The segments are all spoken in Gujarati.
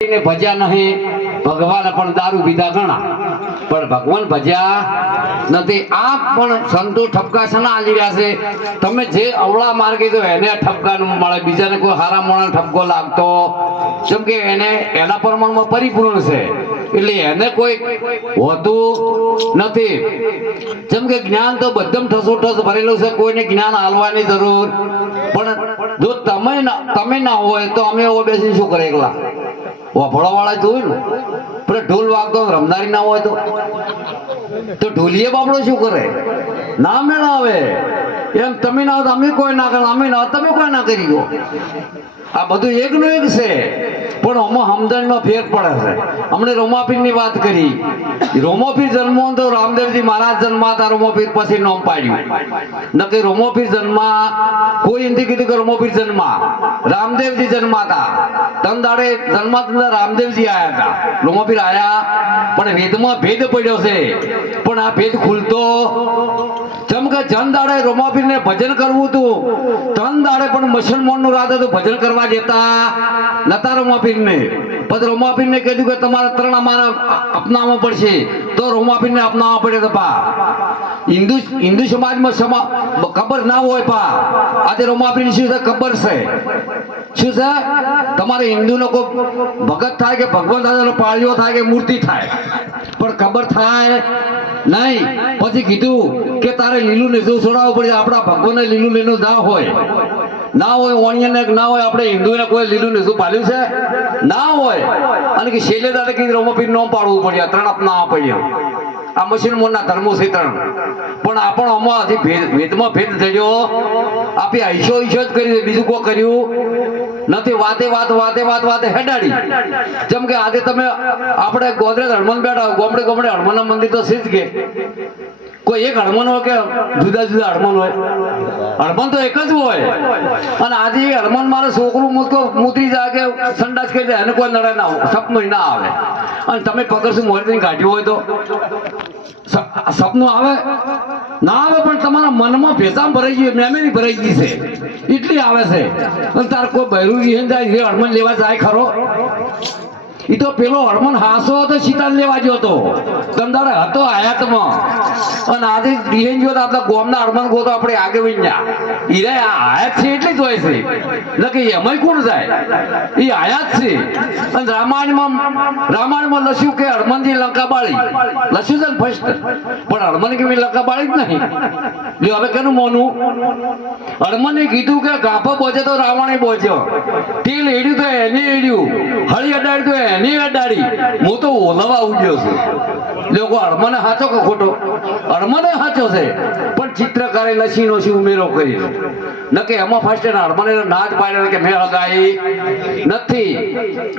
ને ભજ્યા નહીં ભગવાન પણ દારૂ પીધા ઘણા પણ ભગવાન ભજ્યા નથી. આ પણ સંતો ઠપકા શેના આલી રહ્યા છે? તમે જે અવળા માર્ગે તો એને ઠપકા મળે, બીજાને કોઈ હારા મોણા ઠપકો લાગતો કેમ કે એને એના પ્રમાણમાં પરિપૂર્ણ છે એટલે એને કોઈ હોતું નથી. જેમ કે જ્ઞાન તો બધમ ઠસોઠસ ભરેલું છે, કોઈને જ્ઞાન હાલવાની જરૂર પણ જો તમે ના હોય તો અમે એવો બેસી શું કરે એકલા વફળો વાળા જોયું ને પણ ઢોલ વાગતો રમનારી ના હોય તો ઢોલીએ બાપડો શું કરે? ના મેળા આવે એમ તમે ના હોય અમે કોઈ ના કરે, અમે ના તમે કોઈ ના કરી ગયો. આ બધું એકનું એક છે પણ આમાં સમજણમાં ફેર પડે છે. હમણે રોમાપીરની વાત કરી, રોમોપીર જન્મો તો રામદેવજી મહારાજ જન્મા હતા, રોમોપીર પછી નામ પાડ્યું. નકે રોમોપીર જન્મા કોઈ નથી કીધું કે રોમોપીર જન્મા, રામદેવજી જન્મા હતા. તન દાડે જન્મા રામદેવજી આયા હતા, રોમોપીર આયા પણ વેદમાં ભેદ પડ્યો છે પણ આ ભેદ ખુલતો જેમ કે જન દાડે રોમાપીરને ભજન કરવું હતું, તન દાડે પણ મુસલમાનનું રાત હતું ભજન કરવા જતા નતા રોમાપીરને. પછી રોમાપીરને કીધું કે તમારે ત્રણ અમારા અપનાવવા પડશે તો રોમાપીરને અપનાવવા પડે તો પા હિન્દુ સમાજમાં ખબર ના હોય પા આજે રોમાપીરની શું છે ખબર છે? શું છે? તમારે હિન્દુનો કોઈ ભગત થાય કે ભગવાન દાદાનો પાળીઓ થાય કે મૂર્તિ થાય પણ ખબર થાય નહીં. પછી કીધું કે તારે લીલું લીધું છોડાવવું પડે. આપણા ભગવાનને લીલું લીલું ના હોય ઓણિયને ના હોય, આપણે હિન્દુને કોઈ લીલું લીધું પાલ્યું છે ના હોય. અને કે શેલે દાદા કીધું રોમાપીર નોમ પાડવું પડ્યા, ત્રણ અપનાવવા પડ્યા. આ મુસલમાનના ધર્મો છે ત્રણ પણ આપણો આમાં હજી ભેદમાં ભેદ થયો. આપે ઈશો જ કરી બીજું કોઈ કર્યું નથી. વાતે હેડાડી. જેમ કે આજે તમે આપણે ગોદરેજ હનુમાન બેઠા ગોમડે હનુમાનના મંદિર તો છે જ કે કોઈ એક હનુમાન હોય કે જુદા જુદા હનુમાન હોય? હનુમાન તો એક જ હોય. અને આજે હનુમાન મારે છોકરું મૂતરી જાય કે સંડાસ કરી જાય એને કોઈ નડે ના સપનું ના આવે. અને તમે પકડશું મોરી કાઢ્યું હોય તો સપનું આવે ના આવે પણ તમારા મનમાં ભેસામ ભરાઈ ગયું, મેમરી ભરાઈ ગઈ છે એટલી આવે છે. અને તાર કોઈ બહેરું જાય હનુમાન લેવા જાય ખરો? એ તો પેલો હરમન હાસો હતો સીતા લેવા ગયો હતો કંદાડે હતો આયાતમાં. અને આજે ડિહેન જો આપણા ગોમના હરમન ગોતો આપણે આગે વૈયા ઈરે આ આયાત છે એટલી જ હોય છે નકે એમાંય કોણ જાય? એ આયાત છે. અને રામાયણમાં લસ્યું કે હરમનજી લંકા બાળી લસ્યું છે ને ફર્સ્ટ પણ હરમન કે લંકા બાળી જ નહીં. જો હવે કેનું મોનું? હરમને કીધું કે ગાફો બોજે તો રાવણે બોજ્યો, તેલ એડ્યું તો એને એડ્યું, હળી અડાડ્યું તો એની અડાડી, હું તો ઓલવા ઉડ્યો છું. લોકો હરમને સાચો કે ખોટો? હરમને સાચો છે પણ ચિત્રકારે લસીનો છે ઉમેરો કરી નકે એમાં ફર્સ્ટ હરમને ના જ પાડ્યો કે મેં હગાઈ નથી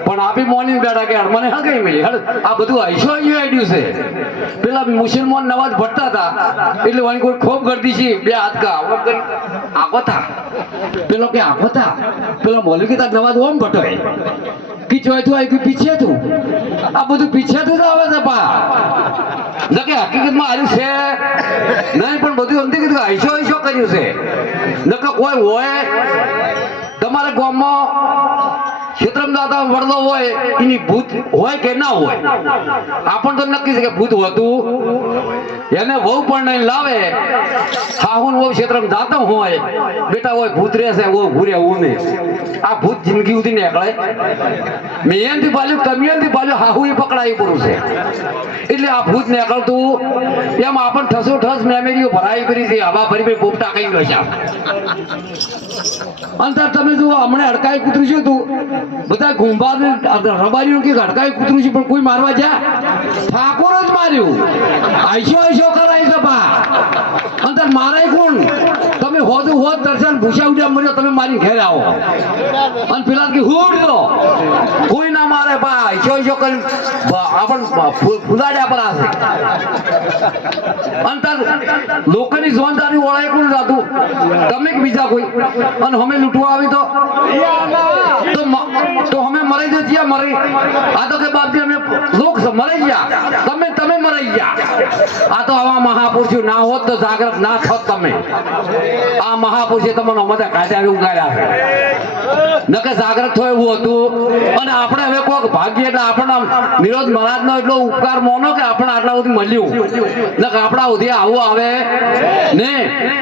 પણ આપી મોની બેઠા કે હરમને હગાઈ મેલી. આ બધું આઈશો આઈડ્યું છે. પેલા મુસલમાન નવાજ ભટતા હતા એટલે વાણી કોઈ ખોબ કરતી છે બે હાથ કા આખો થા પેલો કે આખો થા પેલો મૌલવી તા નવાજ ઓમ ભટોય પીછે તું આ બધું પીછે તું આવે છે પા નકે હકીકતમાં આવ્યું છે નહીં પણ બધું સમજી કીધું આઈશો કર્યું છે. નકે કોઈ હોય તમારા ગામમાં ક્ષેત્રમ દાદા વડલો હોય એની ભૂત હોય કે ના હોય? આપણ તો નક્કી છે કે ભૂત હોતું એને વહુ પણ નહીં લાવે. હાહુન વહુ ક્ષેત્રમ જાતા હોય બેટા હોય ભૂત રહેશે વો ભૂરે ઉને આ ભૂત જિંદગી ઉધી નીકળે મેયનથી પાલ્યું કમિયનથી પાલ્યું હાહુ એ પકડાયું પડું છે એટલે આ ભૂત નીકળતું એમ આપણ ઠસો ઠસ મેમેરીઓ ભરાઈ કરી છે હવા ભરી પોપટા કઈ ગયો છે. અંતર તમે જુઓ હમણે હડકાઈ કૂતરું છે તું બધા ગુંભા રબારીનું કે હડકાઈ કૂતરું છે પણ કોઈ મારવા જા ઠાકોર જ માર્યું. આઈશો કરાય છે બા અંતર મારાય કોણ? તમે હોદ દર્શન ભૂસા ઉડ્યા મળ્યો તમે મારી ઘેર આવો અને પેલા કે હુડ દો કોઈ ના મારે બા આઈશો કરી આપણ ફુલાડ્યા પર આશે. અંતર લોકોની જવાબદારી ઓળાય કોણ જાતું? તમે કે બીજા કોઈ? અને અમે લૂંટવા આવી તો અમે મરાઈ જો જ્યાં મરી આ તો કે બાપજી અમે લોક મરાઈ ગયા તમે મરાઈ ગયા. આ તો આવા મહાપુરુષો ના હોત તો જાગૃત ના થોત તમે. આ મહાપુરુષે તમને મજા કાઢ્યા ઉગાડ્યા છે નકે જાગૃત થયો એવું હતું. અને આપણે હવે કોઈ કોક ભાગ્ય એટલે આપણને નિરોધ મહારાજનો એટલો ઉપકાર માનો કે આપણે આટલા સુધી મળ્યું ને આપણા સુધી આવું આવે ને.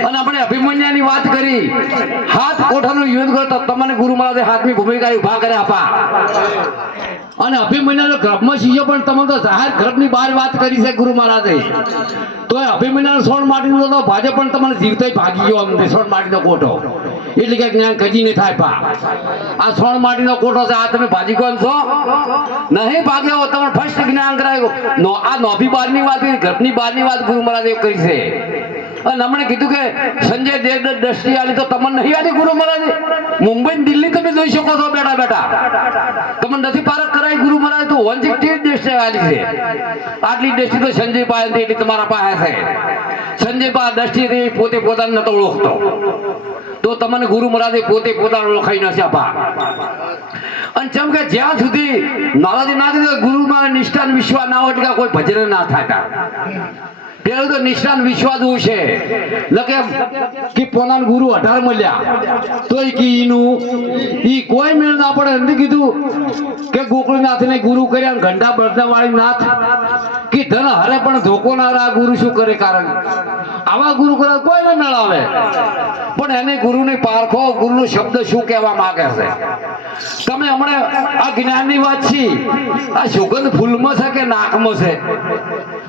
અને આપણે અભિમન્યાની વાત કરી, હાથ કોઠાનું યુદ્ધ કરતો તમને ગુરુ મહારાજે હાથની ભૂમિકા ઉભા કર્યા આપા. અને અભિમન્યાનો ગર્ભમાં શિષ્ય પણ તમે તો જાહેર ગર્ભની બહાર વાત કરી છે ગુરુ મહારાજે. તો અભિમન્યાનો સોણ માટીનો તો ભાજપ પણ તમને જીવતા ભાગી ગયો અમને સોણ માટીનો કોઠો. એટલે કે જ્ઞાન કજી નહીં થાય પા. આ સોણ માટીનો કોઠો છે, આ તમે ભાજી કોણ છો નહીં ભાગ્યો તમે ફર્સ્ટ જ્ઞાન કરાવ્યો. આ નોભી બારની વાત કરી, ગર્ભની બારની વાત ગુરુ મહારાજે કરી છે. અને હમણે કીધું કે સંજય દેવ દ્રષ્ટિ આલી તો તમને નહીં આલી ગુરુ મહારાજે. મુંબઈ દિલ્હી તમે જોઈ શકો છો બેઠા બેઠા, તમને નથી પારક કરાવી ગુરુ મહારાજ તો 160 દ્રષ્ટિ આલી છે. આટલી દ્રષ્ટિ તો સંજય પાસે એટલી તમારા પાસે છે. સંજય પાસે દ્રષ્ટિ પોતે પોતાને નતો ઓળખતો, તો તમને ગુરુ મહારાજે પોતે પોતાને ઓળખાઈ નથી આપા. અને જેમ કે જ્યાં સુધી નારાજી ના કીધું ગુરુમાં નિષ્ઠાન વિશ્વાસ ના હોય કોઈ ભજન ના થાય. પેલું તો નિષ્ઠાન વિશ્વાસ એવું છે કે પોતાના ગુરુ 18 મળ્યા તોય કીનું ઈ કોઈ મેળ ના પડે. નથી કીધું કે ગોકળનાથ ને ગુરુ કર્યા ઘંટા બળદા વાળી નાથ કે ધન હરે પણ ધોકો ના રા ગુરુ શું કરે? કારણ આવા ગુરુ કરે કોઈ ના મેળ આવે. પણ એને ગુરુની પારખો, ગુરુનો શબ્દ શું કહેવા માંગે છે. તમે હમણાં આ જ્ઞાનની વાત છે, આ સુગંધ ફૂલમાં છે કે નાકમાં છે?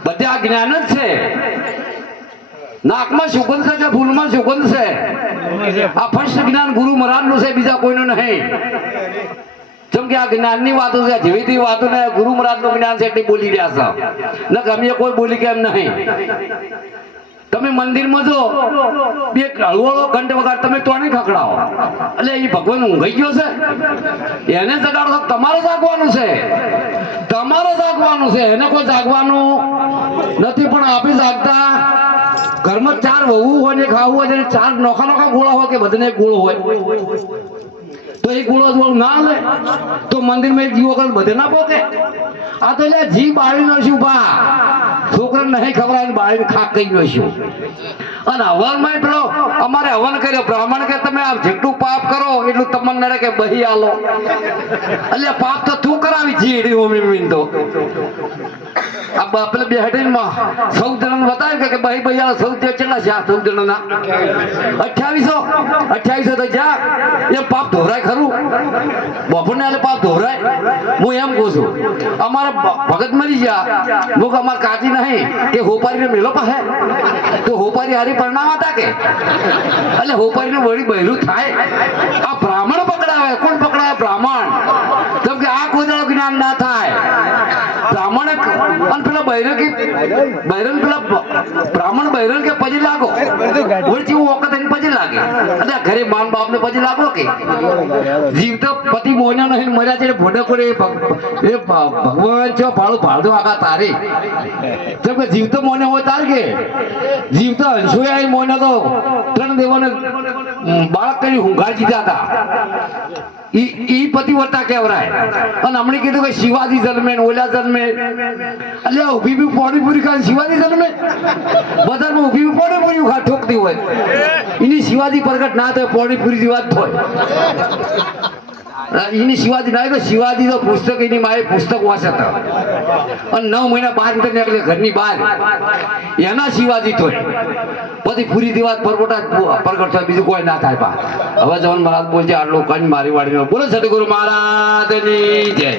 બધે આ જ્ઞાન જ છે. નાકમાં સુગંધ છે કે ફૂલમાં સુગંધ છે? આ ફર્સ્ટ જ્ઞાન ગુરુ મહારાજનું છે, બીજા કોઈનું નહીં. જેમ કે આ જ્ઞાનની વાતો છે, જેવી વાતો ને ગુરુ મહારાજનું જ્ઞાન છે એટલી બોલી રહ્યા છે ને અમે કોઈ બોલી કેમ નહીં. તમે મંદિરમાં જો બે હળવળો ઘંટ વગાડ તમે તો નહીં ખકડાવો એટલે એ ભગવાન ઊંઘાઈ ગયો છે? એને જગાડો તમારે જાગવાનું છે, તમારે જાગવાનું છે, એને કોઈ જાગવાનું નથી. પણ આપી જાગતા ઘરમાં 4 વહુ હોય ને ખાવું હોય, 4 નોખા નોખા ગોળા હોય કે બધાને ગોળો હોય તો એ ગોળો જોળ ના લે તો મંદિરમાં એક જીવો કરે બધે ના પોકે. આ તો એટલે જી બાળી નો શું ભા છોકરાને નહીં ખબર બાળી ખાક કહી નો શું. અને હવનમાં પેલો અમારે હવન કર્યો બ્રાહ્મણ કે તમે આ જેટલું પાપ કરો એટલું તમને નડે કે બહી આલો. એટલે પાપ તો તું કરાવી જી મમ્મી તો આ બાપલે બે હેડીમાં 14 જણા બતાવ્યું કે બહી બહી આલો. 14 કેટલા છે? 14 જણાના 2800 તો જા એ પાપ ધોરાય ખરું? બપોરને આલે પાપ ધોરાય? હું એમ કહું છું અમારા ભગત મરી ગયા મુક અમાર કાચી નહીં કે હોપારી ને મેલો પાસે તો હોપારી હારી પરણાવા હતા કે એટલે હોપારી ને વળી બહેરું થાય. આ બ્રાહ્મણ પકડાવે. કોણ પકડાવે? બ્રાહ્મણ. કેમ કે આ કોઈ જ્ઞાન ના થાય. બ્રાહ્મણ અને પેલા બહેરો કે બહેરન પેલા બ્રાહ્મણ બહેરન કે પછી લાગો વળી જેવું વખત એને પછી લાગે. એટલે ઘરે માન બાપ ને પછી લાગો કે જીવતો પતિ મોના નહીં મર્યા છે ભોડે કરે એ ભગવાન છો ભાડું ભાડું આખા તારે. જેમ કે જીવતો મોને હોય તાર કે જીવતો હંસોયા મોને તો 3 દેવાને બાળક કરી હુંઘાર જીધા હતા. ઈ પતિવર્તા કહેવાય. અને હમણે કીધું કે શિવાજી જન્મે ઓલા જન્મે એટલે ઉભી પાણીપુરી ખાને શિવાજી જન્મે બધામાં ઉભી પાણીપુરી ખા ઠોકતી હોય એની શિવાજી પ્રગટ ના થાય પાણીપુરી જેવા જ હોય. એની શિવાજી ના તો શિવાજી તો પુસ્તક એની માએ પુસ્તક વાંચે હતા અને 9 મહિના બહાર નીકળે ઘરની બહાર એના શિવાજી થોય પછી પૂરી દિવાત પરગોટા પ્રગટ થાય બીજું કોઈ ના થાય. હવે જવાન મહારાજ બોલજે આટલું કઈ મારી વાડી બોલો સદગુરુ મહારાજની જય.